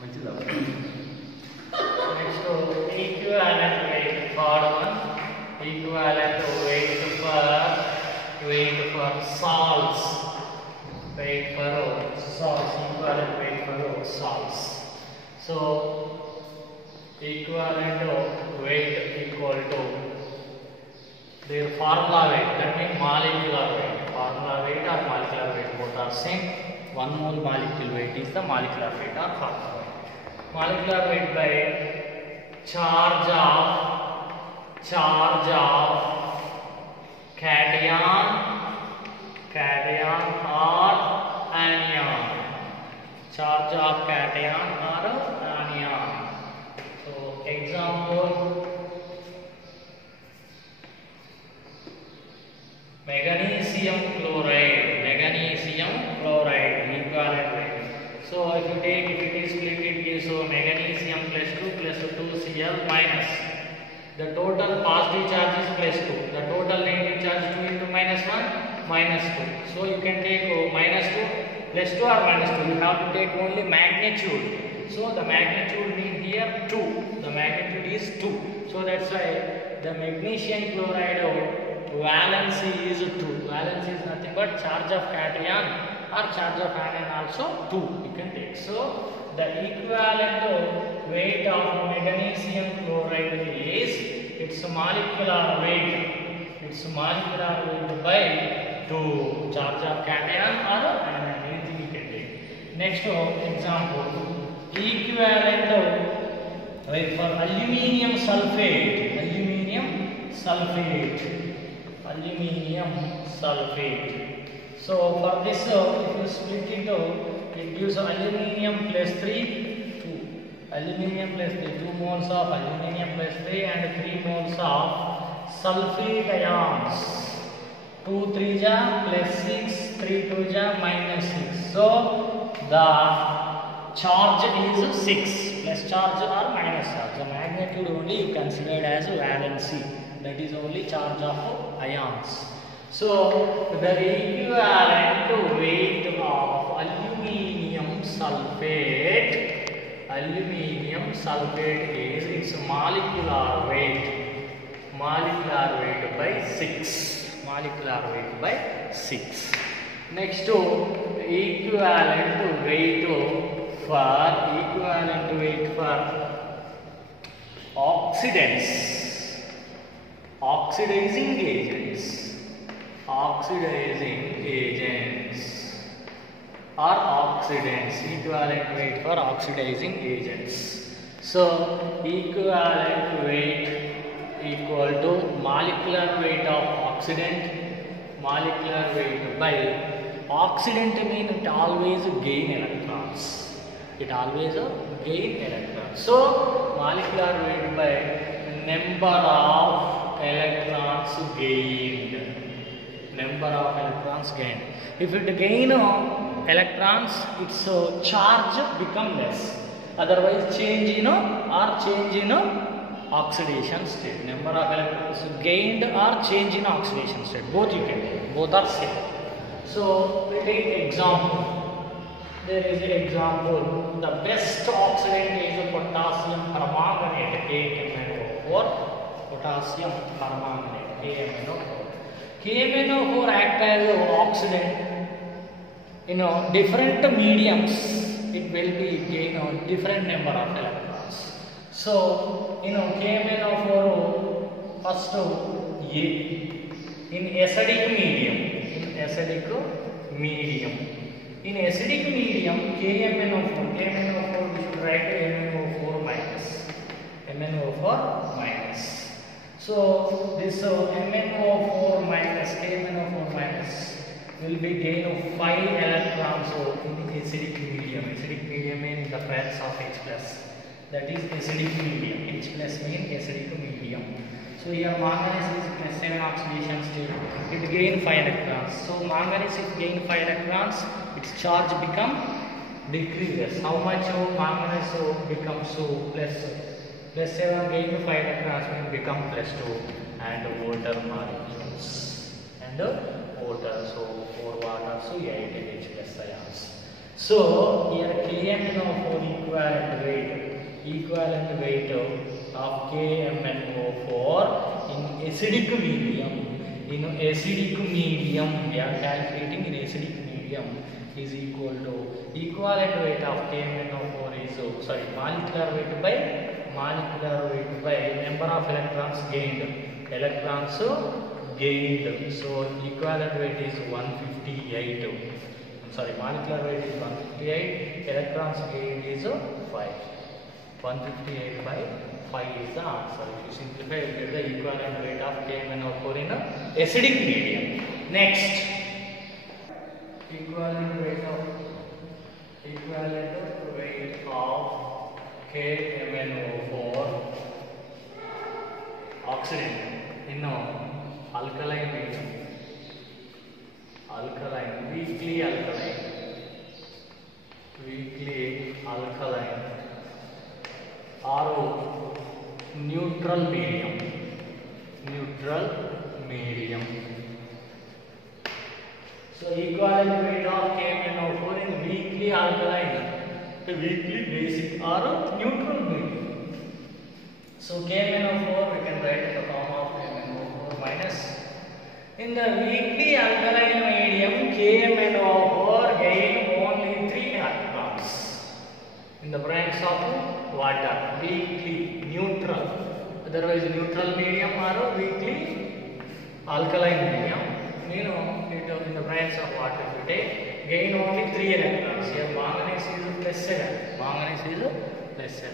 మంచిదా? Next equivalent weight for one. Equivalent weight for salts. Weight for salts. Equivalent weight for salts. So equivalent weight equal to their formula weight. That means molecular weight. Formula weight or molecular weight both are same. 1 mole molecule weight is the molecular weight or formula weight. Molecular weight by charge of cation or anion. Charge of cation or anion. So example, magnesium chloride equivalent weight. So if it is split, it gives magnesium plus 2 plus 2Cl minus. The total positive charge is plus 2. The total negative charge 2 into minus 1 minus 2. So you can take minus 2 plus 2 or minus 2. You have to take only magnitude. So the magnitude means here 2. The magnitude is 2. So that's why the magnesium chloride valency is 2. Valency is nothing but charge of cation or charge of anion also 2. You can take. So the equivalent weight of magnesium chloride is its molecular weight. Its molecular weight by 2. Charge of cation or anion. Anything you can take. Next example. Equivalent weight for aluminium sulfate. So for this, if you split it, it gives aluminium plus 3, 2. Aluminium plus 3, 2 moles of aluminium plus 3 and 3 moles of sulfate ions. 2 3 ja plus 6, 3 2 ja minus 6. So the charge is 6, plus charge or minus charge. The magnitude only you considered as valency. That is only charge of ions. So the equivalent weight of aluminium sulfate is its molecular weight by 6. Next equivalent weight for oxidants, oxidizing agents or oxidants. Equivalent weight for oxidizing agents. So equivalent weight equal to molecular weight of oxidant. Molecular weight by oxidant means it always gain electrons. So molecular weight by number of electrons gained. If it gain electrons, its charge become less. Otherwise change in oxidation state. Number of electrons gained or change in oxidation state. Both you can take. Both are same. So we take example. There is an example. The best oxidant is potassium permanganate, KMnO4. Potassium permanganate, KMnO4. KMnO4 act as oxidant in different mediums. It will be gain different number of electrons. So KMnO4 first A in acidic medium. In acidic medium, KMnO4 we should write MnO4 minus. So this MnO4 minus KMnO4 minus will be gain of 5 electrons in the acidic medium. Acidic medium means the presence of H plus. That is acidic medium. H plus means acidic medium. So here manganese is plus 7 oxidation state. It gain 5 electrons. So manganese is gain 5 electrons. Its charge become decreases. How much manganese becomes plus 7 gain 5 electrons will become plus 2 and water molecules. So 4 water, so 8 H plus ions. So here KMnO4 equivalent weight of KMnO4 in acidic medium. In acidic medium, we are calculating in acidic medium is equal to equivalent weight of KMnO4 is molecular weight by number of electrons gained. So equivalent weight is 158. Molecular weight is 158. Electrons gained is 5. 158 by 5 is the answer. If you simplify, you get the equivalent weight of KMnO4 in acidic medium. Next, equivalent weight of KMnO4 oxidant in alkaline medium. Weakly alkaline or neutral medium. So equivalent weight of KMnO4 in weakly alkaline, weakly basic or neutral medium. So KMnO4 we can write in the form of KMnO4 minus. In the weakly alkaline medium, KMnO4 gain only 3 electrons in the presence of water. Weakly neutral, otherwise neutral medium or weakly alkaline medium. In the presence of water, if you take, gain only 3 electrons. Here manganese is plus 7.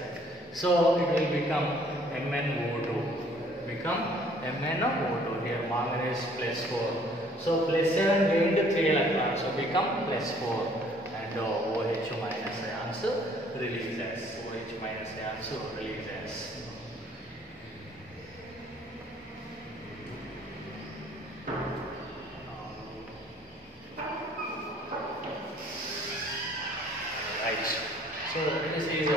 So it will become MnO2. Here manganese plus 4. So plus 7 gained 3 electrons. So become plus 4. And OH minus ions releases. Right. So this is the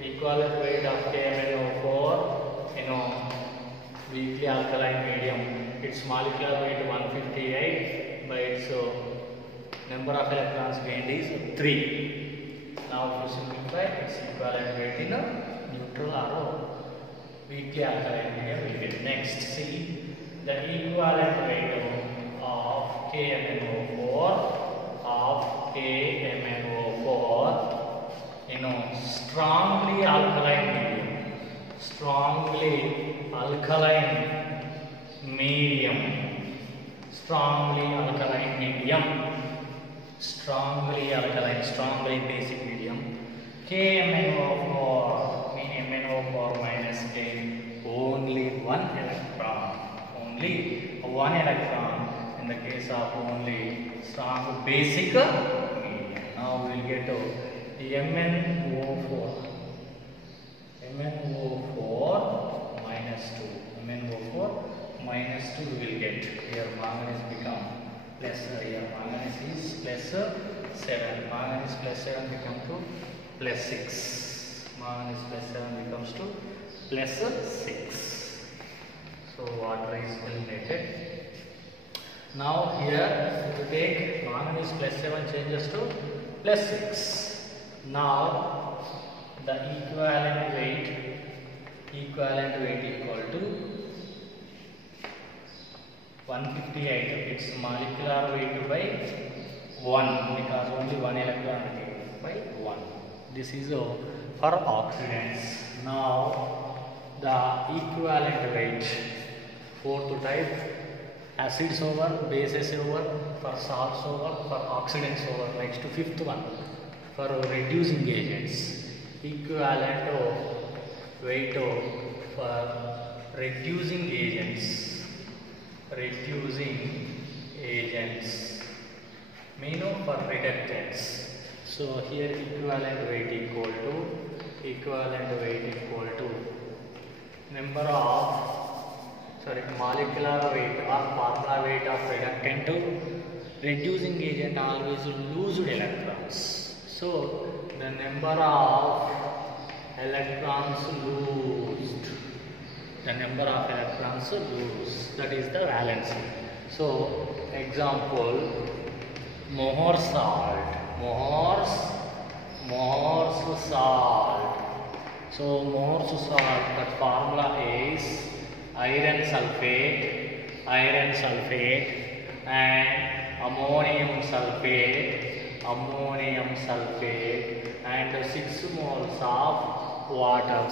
equivalent weight of KMnO4 weakly alkaline medium. Its molecular weight 158 by its number of electrons gained is 3. Now if you simplify, its equivalent weight in neutral or weakly alkaline medium we get. Next, see the equivalent weight of KMnO4 strongly alkaline medium. Strongly alkaline medium. Strongly basic medium. KMnO4 mean MnO4 minus gain only 1 electron. In the case of only strong basic medium. Now we will get to the MnO4 minus 2. MnO4 minus 2 we will get. Here manganese become plus. Here manganese is plus 7. Manganese plus 7 become to plus 6. Manganese plus 7 becomes to plus 6. So water is eliminated. Now here if you take manganese plus 7 changes to plus 6. Now the equivalent weight equal to 158. Its molecular weight by 1 because only 1 electron by 1. This is for oxidants. Now the equivalent weight, fourth type, acids over, bases over, for salts over, for oxidants over. Next to fifth one, for reducing agents. Equivalent weight for reducing agents. For reductants. So here equivalent weight equal to number of molecular weight or formula weight of reductant. Reducing agent always lose electrons. So the number of electrons loosed. That is the valency. So example, Mohor salt. Mohor's salt. So Mohor's salt, that formula is iron sulfate and ammonium sulfate and 6 moles of water.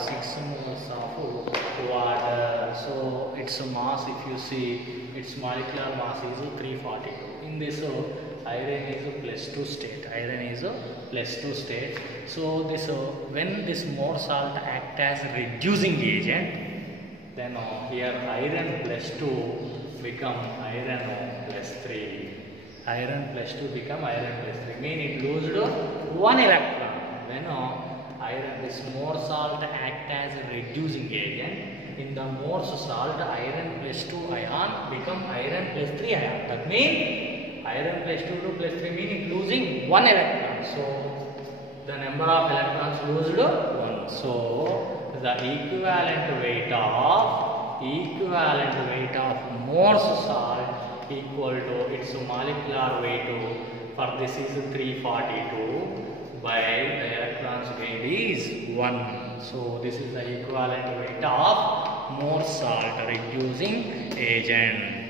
So its mass, if you see, its molecular mass is 342. In this iron is a +2 state. So this when this more salt act as reducing agent, then here iron +2 become iron +3. Iron +2 become iron +3, mean it losed 1 electron. When iron, this more salt act as a reducing agent, in the more salt iron +2 ion become iron +3 ion. That means iron +2 to +3 mean it losing 1 electron. So the number of electrons lost 1. So the equivalent weight of Morse salt equal to its molecular weight for this is 342 by the electrons gained is 1. So this is the equivalent weight of Morse salt reducing agent.